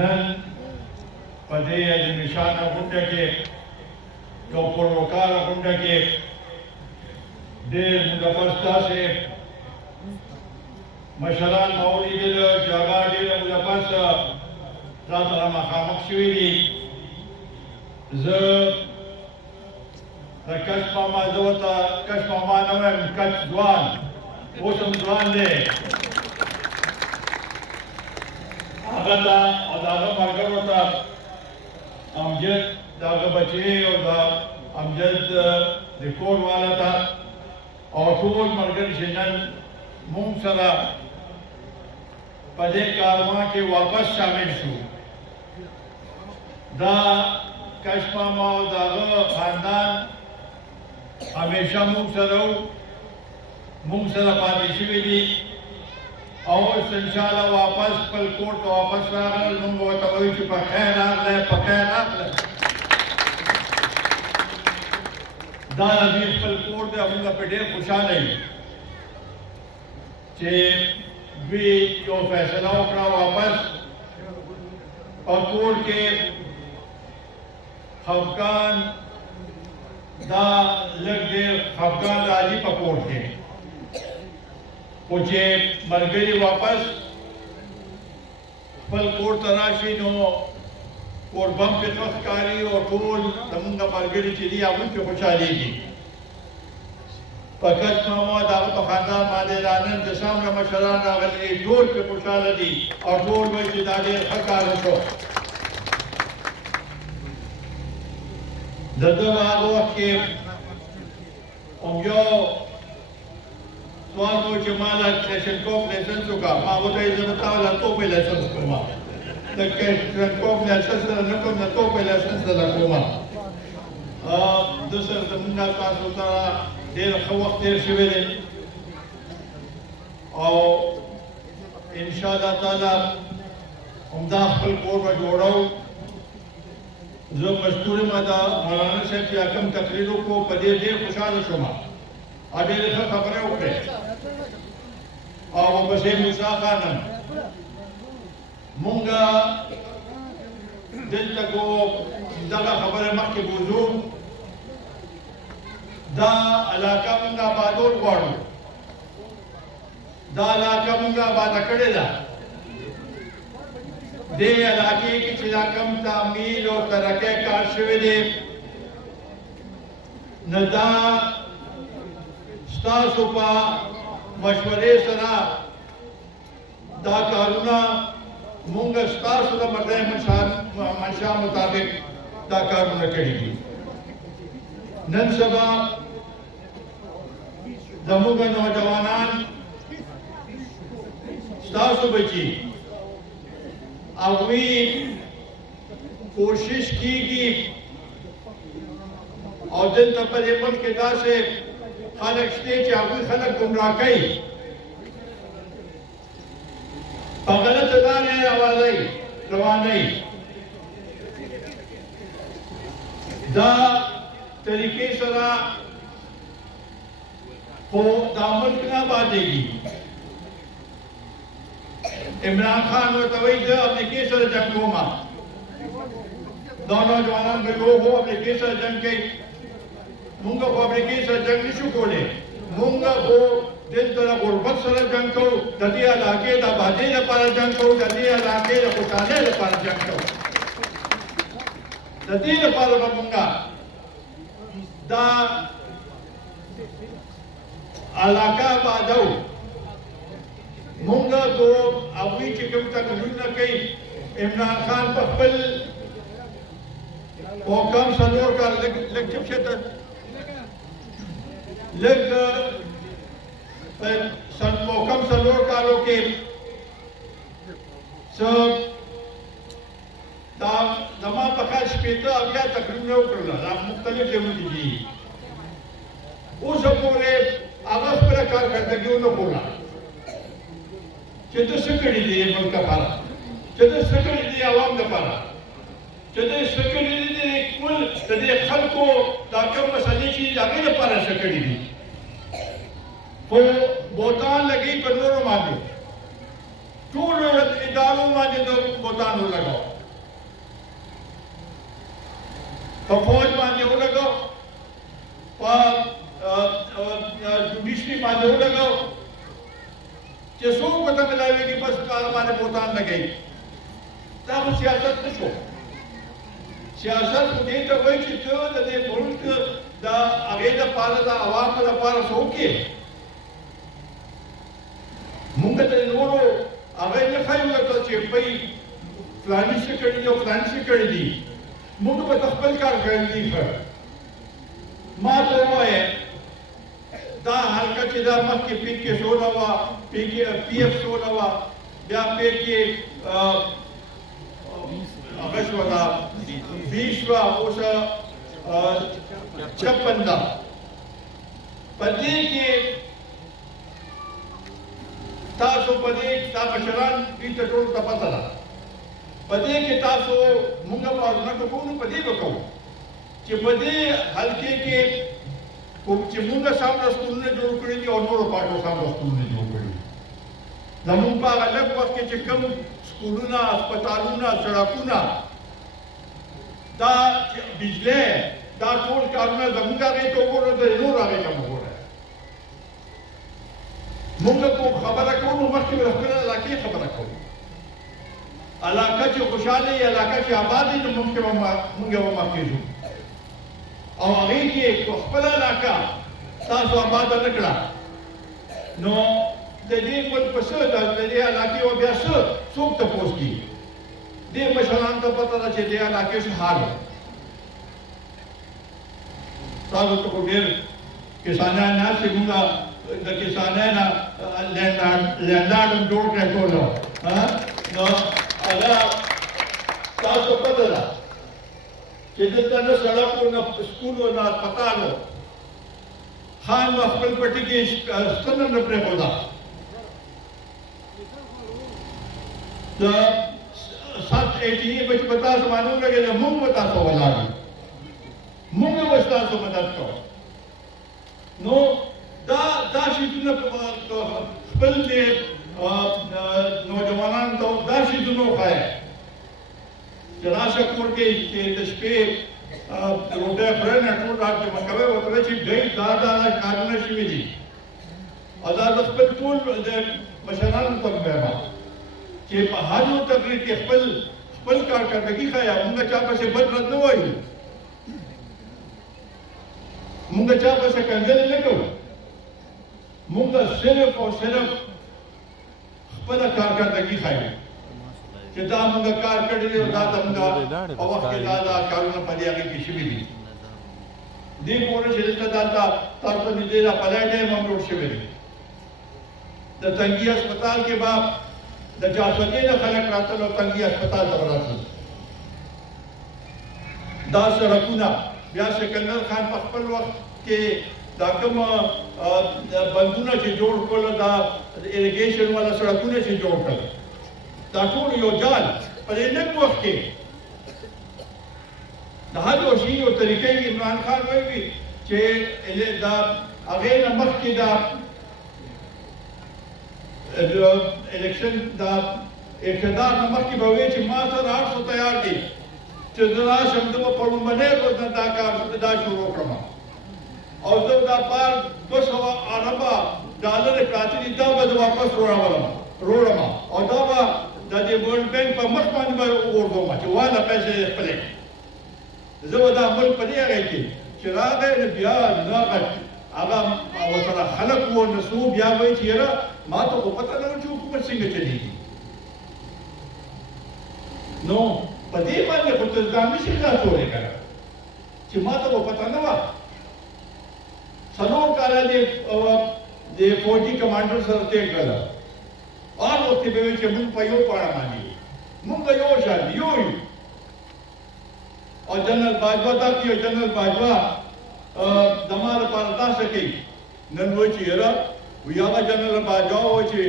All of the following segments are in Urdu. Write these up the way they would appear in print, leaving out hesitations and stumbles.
نن په دې نشانه غونډه کې یو پروکاره غونډه کې ډېر مدفس داسې مشران ما ولیدل چې هغه ډېره مدفس راته مخامخ شوي دي. زه د کچ ماما زه ورته کچ ماما نه وایم، کچ ځوان اوس هم ځوان دی. هغه ته او د هغه ملګرو ته امجد د هغه بچې او د امجد د کور والا ته او ټول ملګري چې نن موږ سره په دې کاروان کې واپس شامل شو. دا کچ ماما او د هغه خاندان همیشه موږ سره پاتې شوي دي او اوس انشاءالله واپس خپل کور ته واپس راغلل. موږ ورته وایو چې په خیر راغلی، په خیر راغلی. دا د دوی خپل کور دی او موږ پرې ډېر خوشحاله یو چې دوی یو فیصله وکړه واپس په کور کې خفګان دا لږ ډېر خفګان راځي په کور کې، خو چې ملګري واپس خپل کور ته راشي نو کوربم پې ښه ښکاري او ټول زمونږ ملګري چې دي هغوی پې خوشحالېږي. په کچ ماما د هغه په خاندان باندې دا نن د څومره مشران راغلي ټول پې خوشحاله دي او ټول وایي چې دا ډېر ښه کار وشو. د ده په هغه وخت کې هم یو سوال کوي چې ما له کلاشینکوف لایسنس وکړه. ما وته یې زه به تا له توپې لایسنس کوم، د کلاشینکوف لایسنس سره نه کوم، د توپې لایسنس سره کوم. ده سره زمونږ تاسو سره ډېر ښه وخت تېر شوی دی او انشاءالله تعالی همدا خپل کور به جوړو. زه مشکور یم د مولانا صاحب چې کوم تقریر وکړو په دې ډېر خوشحاله شوم. ډېرې ښه خبرې وکړې او ورپسې موسی خانم مونږ دلته کو دغه خبره مخکې بوځو. دا علاقه مونږ آبادول غواړو، دا علاقه مونږ آباده کړې ده. دې علاقې کې چې دا کوم تعمیل او ترقۍ کار شوی دی نو دا ستاسو په مشورې سره دا کارونه مونږ ستاسو د مطلع منشا مطابق دا کارونه کړي دي. نن سبا زموږ نوجوانان ستاسو بچي هغوی کوشش کیږي او دلته په دې ملک کې داسې خلک شته چې هغوی خلک ګمراه کوي، په غلطه لاره یې روانوي. دا طریقې سره خو دا ملک نه آبادېږي. عمران خان ورته وایي زه امریکې سره جنګ کوم. دا نوجوانان به هو امریکې سره جنګ کوي. مونږ خو امریکې سره جنګ نشو کولی، مونږ خو دلته د غربت سره جنګ کوو، د دې علاقې د آبادۍ لپاره جنګ کوو، د دې علاقې د خوشحالۍ لپاره جنګ کوو. د دې لپاره به مونږ دا علاقه آبادو. مونږ خو هغوی چې کوم تکلیفونه کوي عمران خان په خپل حکم څلور کاله لږ چپ شه ته لږ حکم څلور کالو کې څه دا زما په خیال شپېته اویا تقریرونه وکړل مختلف ځایونو کې دي. اوسه پورې هغه خپله کارکردګي ونه ښوده چې ده څه کړي دي ملک لپاره، چې ده څه کړي دي عوام لپاره، چې ده څه کړي دي د کل د دې خلکو دا کوم مسلې چې د هغې لپاره څه کړي دي. خو بوتان لګي په نورو باندې ټول ادارو باندې د بوتان ولګاو په فوج باندې ولګاو په جوډیشري باندې ولګاو چې څوک پته ملاويږي بس کار باندې بوتان لګي دا خو سیاست نشو سیاست خو دې ته وایي چې ته د دې ملک د هغې دپاره د عوامو لپاره څه وکړې موږ ته نورو هغه نه ښایو لکه چې بهی فلاني څه کړي دي او فلاني څه کړي دي موږ به د خپل کار کړی دي ښه ما ته ووایه دا حلقه چې دا مخکې پی کې 16 وه پی اف 16 وه بیا پی کې هغه شوه دا 20 وه اوس 56 ده په دې کې تاسو په دې دا مشران دې ته ټول ته پته ده په دې کې تاسو موږ موازنه کوو په دې وکړو چې په دې حلقې کې کوم چې موږ سامنے سکولونه جوړ کړي دي او نورو پاټو سامنے سکولونه جوړ کړي دي زموږ په هغه لږ وخت کې چې کوم سکولونه هسپتالونه سړکونه دا بجلی دا ټول کارونه زموږ هغې ته وګوره د نور هغې ته وګوره موږ کوم خبره کوو نو مخکې به د خپل علاقې خبره کوو علاقه چې خوشحاله وي علاقه چې آباد وي نو موږ به مخکې ځو او هغې کې خپله علاقه تاسو آباده نه کړه نو د دې بل په څه د دې علاقې و بیا څوک تپوس کړي دې مشرانو ته پته ده چې دې علاقې څه حال و تاسو ته خو ډېر کسانیان ناست دي موږ د کسانیانو لینډارډ هم جوړ کړی ټول نو هغه تاسو پته ده چې دلته نه سړک و نه سکول و نه هسپتال و خان به خپل پټي کې ستن نه پرېښوده د 788 به چې به تاسو باندې ولګېده موږ به تاسو ولاړ یو موږ به ستاسو مدد کوو نو دا شیدونه خپل دې نوجوانانو ته دا شیدونه وښایه چې راشه کور کې چې د شپې روټۍ خورئ نه ټول رات جمع کوئ ورته وایئ چې ډېر دا کارونه شوي دي او دا د خپل ټول د مشرانو ته وایم چې په هر یو تقریر کې خپل کارکردګي ښایه موږ چا پسې بد رد نه وایو موږ چا پسې کنځلې نه کوو موږ صرف او صرف خپله کارکردګي ښایو چې دا موږ کار کړی دی او دا موږ په وخت کې دا کارونه په دې هغې کې شوي دي دې پورې چې دلته دلته تاسو نږدې دا پلی ډیم هم جوړ شوی دی د تنګي هسپتال کې به د جاسوسۍ نه خلک راتل او تنګي هسپتال ته به راتلل دا سړکونه بیا سکندر خان په خپل وخت کې دا کوم بندونه چې جوړ کړل دا اریګیشن والا سړکونه چې جوړ کړل دا ټول یو جال په دې لږ وخت کې د هر یو شي یو طریقې عمران خان وایي چې دا هغې نه مخکې دا الیکشن دا اقتدار نه مخکې به وایي چې ما سره هر څه تیار دي چې زه راشم زه به په لومړنۍ ورځ نه دا کار دا شروع کړم او زه دا پار 200 اربه ډالر پراته دي دا به زه واپس وروړم او دا به د دې ورلډ بینک په مخ باندې به وغورځوم چې واله پیسې یې خپلې زه به دا ملک په دې هغې کې چې راغی نو بیا هغه ورسره خلک وو نو څو بیا وایي چې یاره ما ته خو پته نه وه چې حکومت څنګه چلېږي نو په دې باندې خو ته ځان نشي خلاصولی که نه چې ما ته خو پته نه وه 4 کاله د فوجي کمانډر سره تېر کړله هر وخت کې به وایي چې موږ په یو پاڼه باندې موږ یو شان یو یو او جنرال باجوا دا کوي جنرال باجوا زما لپاره داسې کوي نن وایي چې یاره وایي هغه جنرال باجوا وایي چې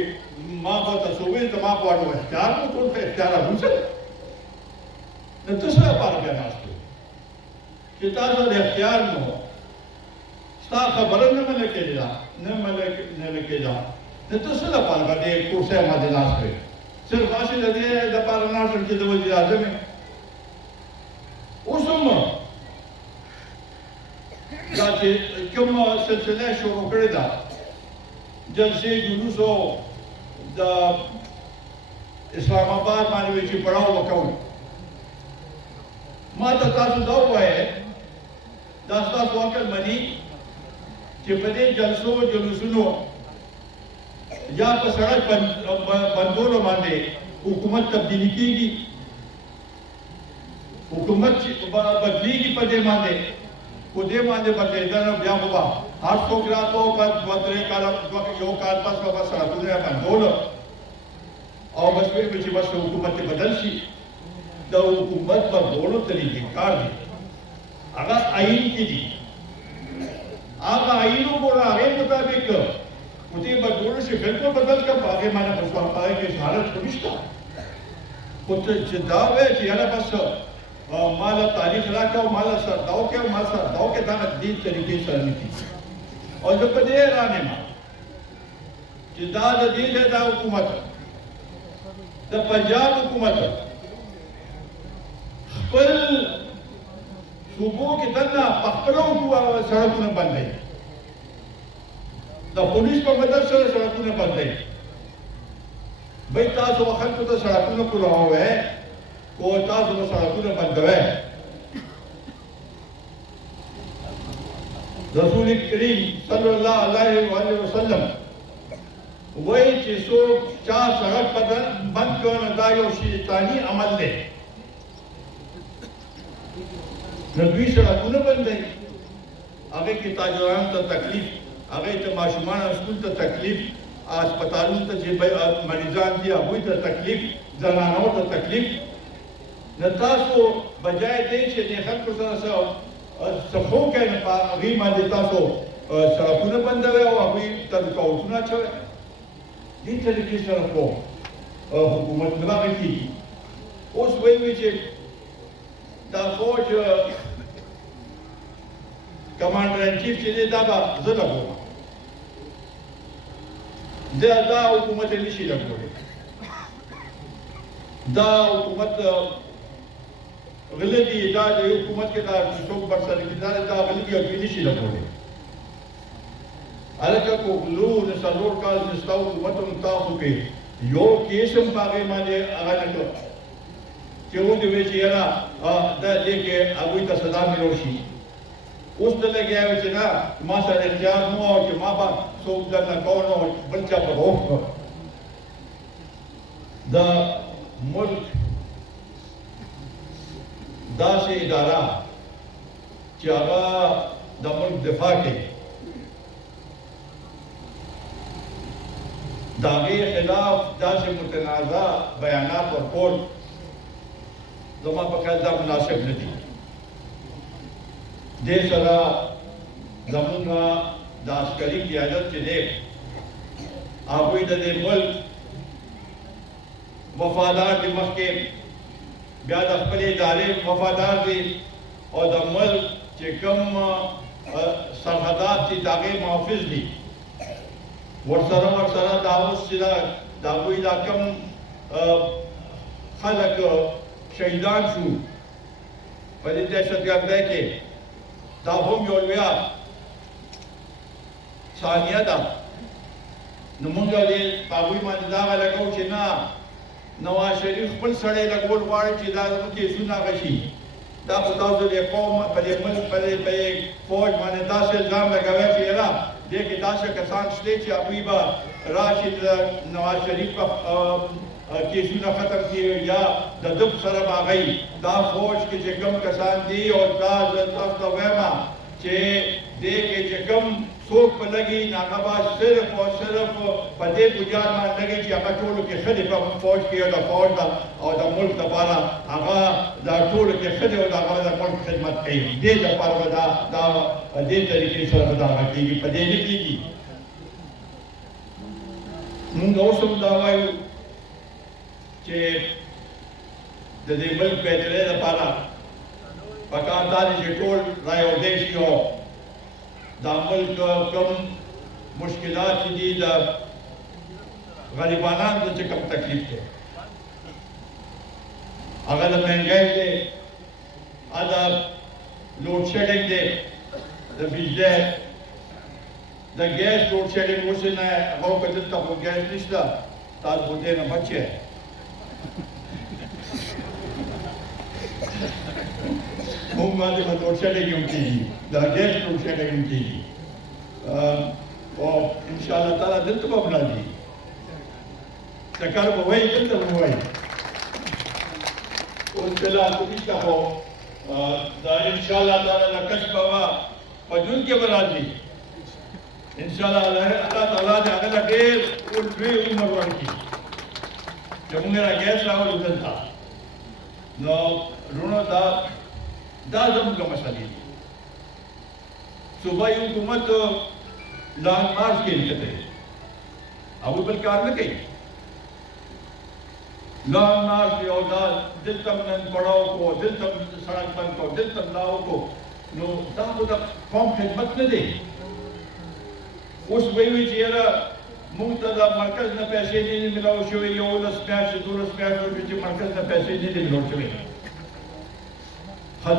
ما به تاسو وویل زما په اړه اختیار مو ټول ښه اختیار راوڅل نو ته څه لپاره بیا ناست یې چې تاسو د اختیار نه وه ستا خبره نه منله کېده نو ته څه لپاره به دې کرسۍ باندې ناست وې صرف حاصل د دې لپاره ناصر چې د وزیر اعظم اوس هم دا چې کوم سلسله شروع کړې ده جلسې جلوسو د اسلام آباد باندې چې پړاو وکړو ما ته تاسو دا ووایئ دا ستاسو عقل مني چې په دې جلسو جلوسونو یا په سړک بندولو باندې حکومت تبدیلي کېږي حکومت چې بدلېږي په دې باندې په دې باندې بدلېدل بیا خو به هر څوک راته په دوه درې کاله یو کال پس به سړکونه یې بندول او بس ویل به چې بس حکومت بدل شي د حکومت بدلولو طریقې کار دي هغه آئین کې دي هغه آئین وګوره هغې مطابق مدې بدلولو شي بالکل بدل کړه په هغې باندې خو هغې کې حالت خو نشته خو ته چې دا وایې چې یاره بس ما له تاریخ راکړه ما له سر دا وکړه ما سر دا وکړه دا دې طریقې سره نه کېږي او زه په دې حیران یم چې دا د دې ځای دا حکومت د پنجاب حکومت خپل صوبو کې دننه په خپلو سړکونه بندوي د پولیس په مدد سره سړکونه بندوي بھئی تاسو خلکو ته سړکونه کړوئ کو تاسو به سړکونه بندوئ رسول کریم صلی الله علیه وسلم وایي چې څوک چا سړک بند کړ نو دا یو شیطاني عمل دی نو دوی سړکونه بندوي هغې کې تاجرانو ته تکلیف هغې ته ماشومان سکول ته تکلیف هسپتالونو ته چې مریضان دي هغوی ته تکلیف زنانو ته تکلیف نو تاسو بجای دی چې د خلکو سره څه ښه وکړئ نو په هغې باندې تاسو سړکونه بندوئ او هغوی ته رکاوټونه اچوئ دې طریقې سره خو حکومت نه هغه کېږي اوس وایي چې دا فوج کمانډر ان چیف چې دی دا به زه لګوم دا حکومت یې نشي لګولی دا حکومت غله دي دا د حکومت کې دا څوک برسره کېږي دا غله دي او دوی نشي لګولی هلکه کو غلو د څلور کال چې ستا حکومت هم تاسو کې یو کیس هم په هغې باندې هغه نه کړ چې ودې چې یاره دا دې کې هغوی ته سزا میلو شي اوس ته لګیا وي چې نه ما سره اختیار نه و چې ما به څوک درنه کوو نو بل چا په روح کړ د ملک داسې اداره چې هغه د ملک دفاع کوي د هغې خلاف داسې متنازع بیانات ورکول زما په خیال دا مناسب نه دي دې سره زموږ د عسکري قیادت چې دی هغوی د دې ملک وفادار دي مخکې بیا د خپلې ادارې وفادار دي او د ملک چې کوم سرحدات دي د هغې محافظ دي ورسره دا اوس چې د هغوی دا کوم خلک شهیدان شو په دې دهشتګردۍ کې دا هم یو لویه ثانیه ده نو موږ په هغوی باندې دا لګوو چې نه نواز شریف خپل سړی لګول غواړي چې دا زموږ کیسونه هغه شي دا خو تاسو د قوم په دې ملک په دې فوج باندې داسې الزام لګوئ چې یاره دې کې داسې کسان شته چې هغوی به راشي د نواز شریف په کیسونه ختم کړي یا د ده سره به هغوی دا فوج کې چې کوم کسان دي او دا زه تاسو ته وایم چې دې کې چې کوم څوک په لګي نو هغه به صرف او صرف په دې بنیاد باندې لګي چې هغه ټولو کې ښه دي په فوج کې او د فوج او د ملک دپاره هغه دا ټولو کې ښه دي او د هغه د ملک خدمت کوي دې دپاره به دا دې طریقې سره به دا هغه کېږي په دې نه کېږي موږ اوس هم دا وایو چې د دې ملک بهترۍ لپاره پکار دا دی چې ټول رايوځای شي او دا ملک کوم مشکلات چې دي د غریبانو ته چې کوم تکلیف دی هغه د مهنګۍ دی، دا لوډ شیډینګ دی، د بجلی د ګیس لوډ شیډینګ اوس نه هغه که دلته خو ګیس نشته، تاسو خو دې نه بچ یې. موږ باندې به لوډ شیډینګ هم کېږي، دا ګیس لوډ شیډینګ هم کېږي، او انشاءالله تعالی دلته به هم راځي، چکر به وایي، دلته به وایي. اوس فلحال خو نشته، خو دا انشاءالله تعالی د کچ بابا په جون کې به راځي. انشاءالله الله تعالی دې هغه له ډېر لوی عمر ورکړي چې موږ راګیس راوړو دلته. نو وروڼو دا زموږ مسلې دي. صوبایي حکومت لانګ مارچ کې نښتې، هغوی بل کار نه کوي. لانګ مارچ یو دا دلته نن پړاو کو، دلته سړک بند کو، دلته دا وکړو، نو دا خو د قوم خدمت نه دی. اوس به وي چې یاره موږ ته د مرکز نه پیسې نه دي میلاو شوې، 11 میاشتې 12 میاشتې چې مرکز نه پیسې نه دي میلاو شوې. ښه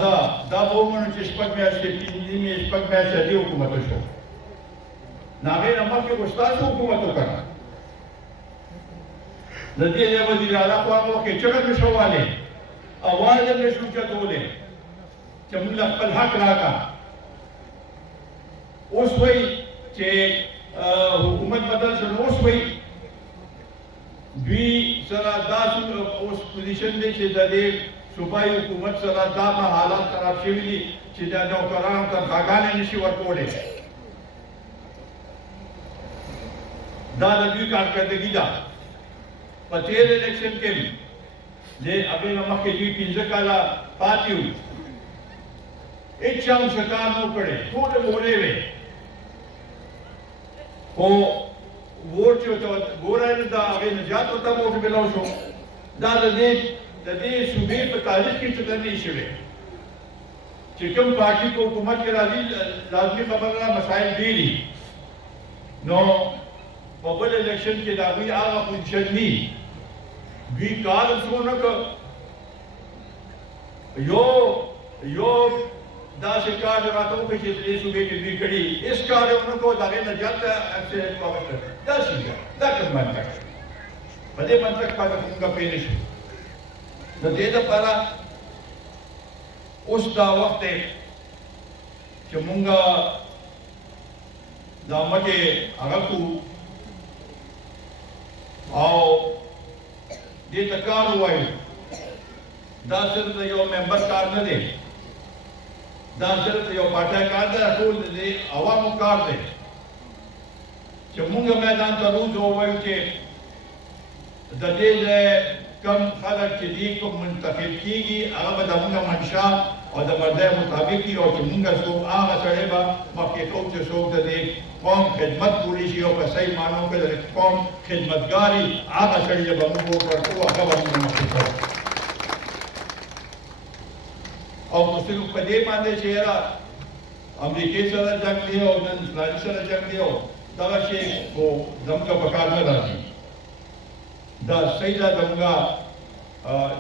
دا به ومنو چې 6 میاشتې 5 میاشتې 6 میاشتې دې حکومت وشو، نو هغې نه مخکې خو ستاسو حکومت وکړه. د دې ځای وزیر اعلی خو هغه وخت کې چغه مې شو والې، اواز یې مې شو اوچتولی چې موږ له خپل حق راکړه. اوس وایي چې حکومت بدل شو، نو اوس وایي دوی سره داسې اوس پوزیشن دی چې د دې صوبایي حکومت سره دا حالات خراب شوي دي چې د نوکرانو تنخواګانې نشي ورکولی. دا د دوی کارکردګي ده. په تېر الیکشن کې د هغې نه مخکې دوی 15 کاله پاتې وو، هېچا هم څه کار نه و کړی، ټولې مولې وې. خو ووټ چې ورته ګورئ، د هغې نه زیات ورته ووټ میلاو شو. دا د دې صوبې په تاریخ کې چېرته نه وي شوی چې کوم پارټي په حکومت کې راځي، لازمي خبره ده مسایل ډېر دي. نو په بل الیکشن کې د هغوی هغه پوزیشن ني، دوی کار هم څه ونه کړ. یو داسې کار راته وکړي چې دې صوبې کې دوی کړي، هېڅ کار یې ونه کړو، د هغې نه زیات اکثریت واخیسته. دا څنګه؟ دا کوم منطق؟ په دې منطق باندې خو موږ پوه نه شو. د دې دپاره اوس دا وخت دی چې موږ دا مټې هغه کړو او دې ته کار ووایو. دا صرف د یو ممبر کار نه دی، دا صرف د یو پاټی کار دی، ټول د دې عوامو کار دی چې موږ میدان ته روزو ووایو چې د دې ځای کم خلک چې دي کوم منتخب کېږي هغه به زموږ منشا او د مردۍ مطابق وي، او چې موږ څوک هغه سړی به مخکې کوو چې څوک د دې قوم خدمت کولی شي او په صحیح معنو کې د قوم خدمتګار وي، هغه سړي به موږ وکړو، هغه به موږ مخکې کړو. او نو صرف په دې باندې چې یاره امریکې سره جنګ دی او نن اسرائیل سره جنګ دی او دغه شی خو زموږ په کار نه راځي. دا صحیح ده، زموږ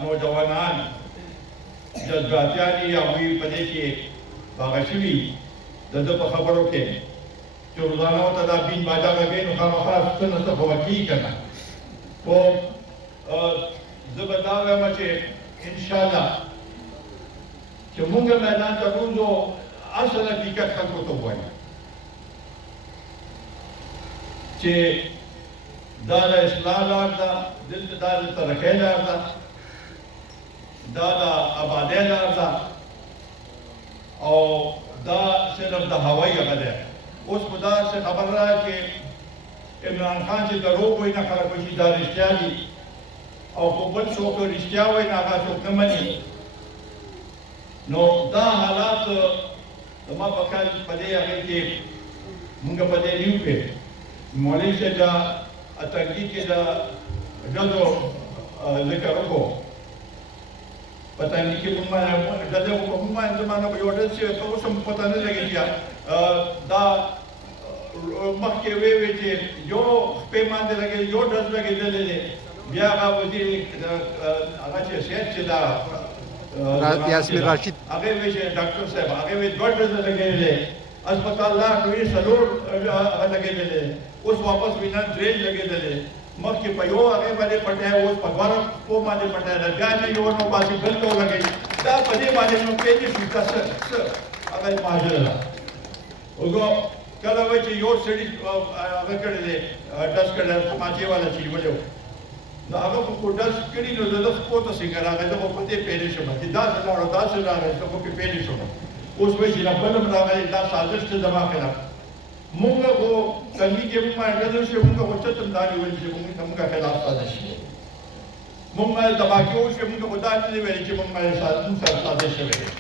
نوجوانان جذباتیان دي، هغوی په دې کې هغه شوي د ده په خبرو کې چې روزانه ورته دا بین باجا کوي، نو خامخا څه نه څه خو به کېږي که نه. خو زه به دا وایم چې انشاءالله چې موږ میدان ته ووځو، اصل حقیقت خلکو ته ووایو چې دا د اصلاح لار ده، دلته دا د ترقۍ لار ده، دا د آبادۍ لار ده، او دا صرف د هوایي هغه دی. اوس خو داسې خبره ده چې عمران خان چې دروغ وایي نه خلک وایي چې دا رښتیا دي، او خو بل څوک رښتیا وایي نه هغه څوک نه مني. نو دا حالات زما په خیال په دې هغې کې مونږ په دې نیو کې مولوي صاحب د اتنګي کې د ډزو ذکر وکړو. په اتنګي کې مونږ باندې ډزې وکړو، مونږ باندې زمانه به یو ډز چې اوس هم پته نه لګي چې دا مخکې وی چې یو شپې باندې لګېدلی، یو ډز لګېدلی دی، بیا هغه وزیر هغه چې سیاست چې دا یاسمین راشد هغه وی چې ډاکټر صاحب هغه وی دوه ډزه لګېدلې هسپتال لا نوې سلور لګېدلې اوس واپس وینن درې لګېدلې مخکې په یو هغه باندې پټه اوس په دوه په باندې پټه ده بیا نه یو نو باندې بل ته لګې دا په دې باندې نو کې دې شو تاسو هغه ماجره وګو کله وای چې یو سړي هغه کړی دی ډس کړی ماچې والا چې وځو نو هغه په ډس کړی نو زه خو ته څنګه راغی دا په دې پیلې شوم چې دا څه راو دا څه راغی ته په پیلې شوم اوس وایي چې بلم راغی دا سازش ته دما کړه مونږ خو کمی کې مونږ راځو چې مونږ خو څه تم دالي وایي چې مونږ خلاف سازش مونږ دما کې اوس مونږ خو دا نه ویل چې مونږ سازش ویل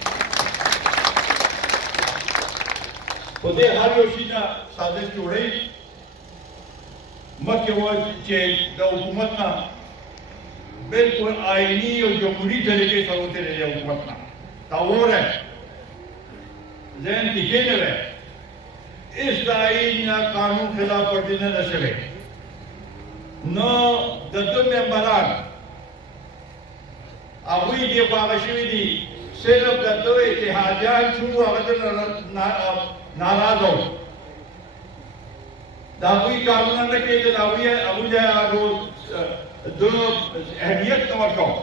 په دې هر یو شي نه سازش جوړوي مخکې وایي چې د حکومت نه بالکل آئینی او جمهوري طریقې سره وتللی حکومت نه دا وره ذهن کې کېنه وی اس د آئین نه قانون خلاف ورزي نه ده شوې نو د دوه ممبران هغوی دې په هغه شوي دي صرف د دوه اتحادیان شو هغه ناراض وو دا هغوی کارونه نه کېدل هغوی د اهمیت نه ورکاو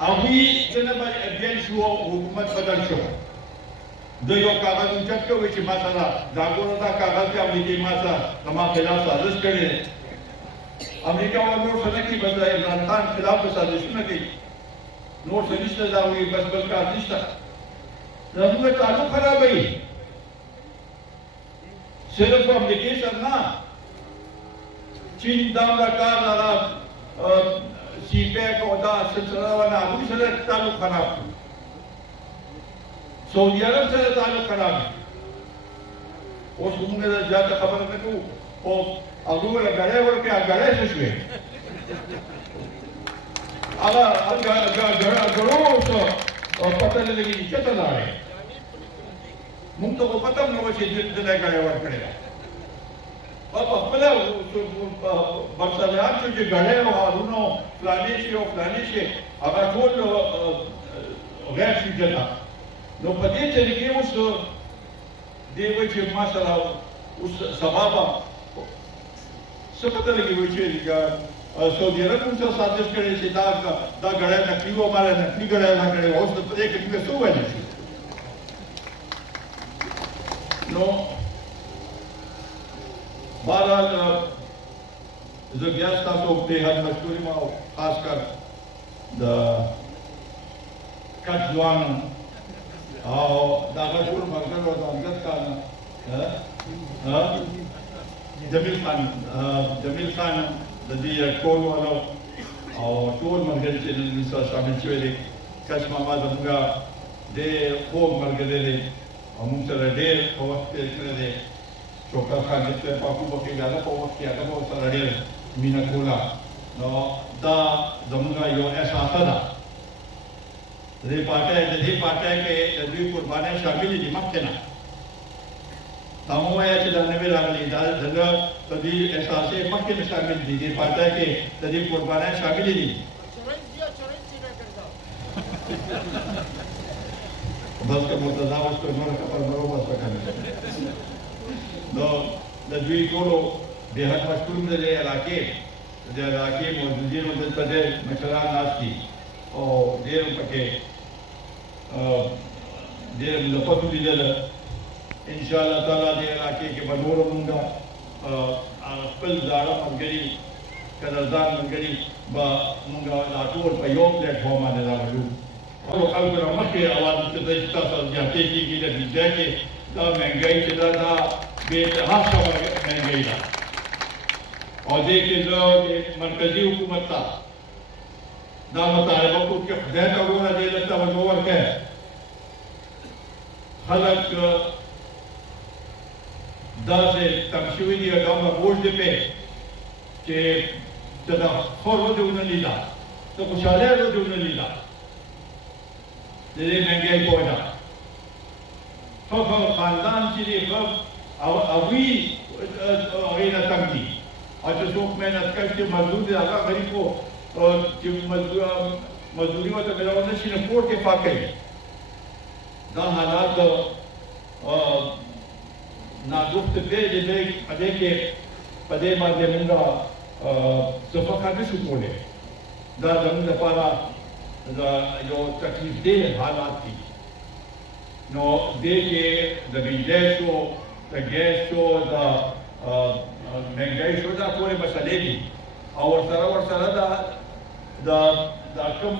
هغوی څنګه باندې اډین شو حکومت بدل شو د یو کاغذ اوچت کوي چې ما سره دا ګوره دا کاغذ کې امریکایي ما سره زما خلاف سازش کړی امریکا او نور څه نه کوي بس د عمران خان خلاف سازشونه کوي نور څه نشته دا وایي بس بل کار نشته زموږ تعلق خرابوي صرف امریکې سره نه چین دا امریکا دا سی پیک او دا سلسله والا هغوی سره تعلق خراب کړو سعودي عرب سره تعلق خراب اوس موږ نه زیاته خبره نه کوو او هغوی له ګړی ورکړې ګړی څه شوې هغه ګړو څه پته نه لګېږي چېرته لاړې موږ ته خو پته هم نه وه چې دله ګړی ورکړې ده په خپله برسریان شو چې ګړی او هارونه فلانې شي او فلانې شي هغه ټول غیر شجته نو په دې طریقې اوس دی وایي چې ما سره اوس سبا به څه پته لګي چې سعودي عرب هم سره سازش کړی چې دا ګړی نقلي و ماله نقلي ګړی نه کړی اوس په دې کې موږ څه وویلی شو نو بهرحال زه بیا ستاسو بېحد مشکور یم او خاص کر د کچ ځوانو او دا هغه ټول ملګرو د امجد خان جمیل خان د دې ټول والو او ټول ملګري چې نن سره شامل شوي دي کچ ماما زموږ ډېر خوږ ملګری دی او موږ سره ډېر په وخت کې کړی دی شوکت خان چې پاکو بکې هغه په وخت کې هغه به ورسره ډېر مینه کوله نو دا زموږ یو احساسه ده د دې پارټۍ کې د دوی قربانۍ شاملې دي مخکې نه دا مو وایه چې دا نوې راغلي دا زموږ د دوی احساسې مخکې نه شامل دي دې پارټۍ کې د دې قربانۍ شاملې دي بس که مرتضی اوس کوئی نور خبر نه وبس وکړي نو د دوی ټولو بېحد مشکور د دې علاقې موجودینو دلته ډېر مشران ناست دي او ډېر پکې ډېر ملتفتو لیدله انشاءالله تعالی دې علاقې کې به نور مونږ خپل زاړه ملګري قدردان ملګري به مونږ دا ټول په یو پلیټفارم باندې راولو او خلکو نه مخکې اواز چې تاسو زیاتې کېږي د دې کې دا مهنګایي چې دا بې انتهاشه مهنګایي ده او دې کې زه د مرکزي حکومت ته دا مطالبه کوم چې خدای ته وګوره دې ته توجه ورکړئ خلک داسې تنګ شوي دي دومره بوج دی پې چې ته د ښه ورځې ونه لیده د خوشحالۍ ورځې ونه لیده د دې مهنګایي په وجه ښه خاندان چې دی ښه هغوی هغې نه تنګ دي چې څوک مهنت کوي چې مزدور دی هغه غریب کو چې مزدوري ورته ملاو نه شي نه کور کې پاکوي. دا حالات ناجوخت دی په دې کې په دې باندې موږ څه فکر نشو کولی. دا زموږ لپاره یو تکلیف دی حالات دي. نو دې کې د بجلی شو د ګیس شو د مهنګۍ شو دا ټولې مسلې دي او ورسره دا کوم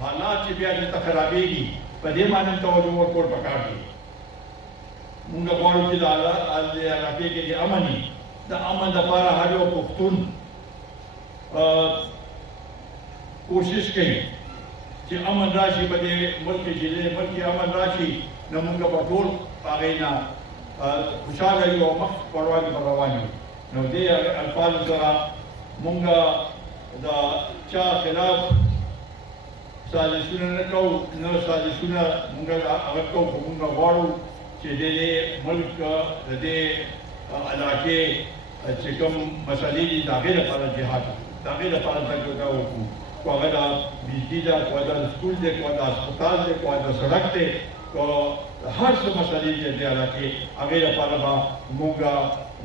حالات چې بیا دلته خرابېږي په دې باندې توجه ورکول پکار دي. موږ غواړو چې د علاقې کې د امن وي. د امن دپاره هر یو پښتون کوشش کوي چې امن راشي په دې ملک کې. چې دې ملک کې امن راشي نو موږ به ټول هغې نه خوشحاله یو او مخ په وړاندې به روان یو. نو دې الفاظو سره موږ د چا خلاف سازشونه نه کوو، نه سازشونه موږ هغه کوو، خو موږ غواړو چې د دې ملک د دې علاقې چې کوم مسلې دي د هغې لپاره جهاد وکړو، د هغې لپاره تګ وکړو. کو هغه د بجلي ده، کو د سکول دی، کو د هسپتال دی، کو د سړک دی، کو هر څه مسلې دي د علاقې هغې لپاره به موږ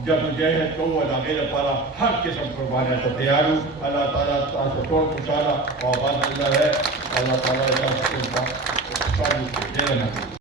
جدوجہد کوو او د هغې لپاره هر قسم قربانیو ته تیار یو. الله تعالی تاسو ټول خوشحاله او آباد الله رہے. الله تعالی تاسو ټول ته خوشحالي ډېره نصیب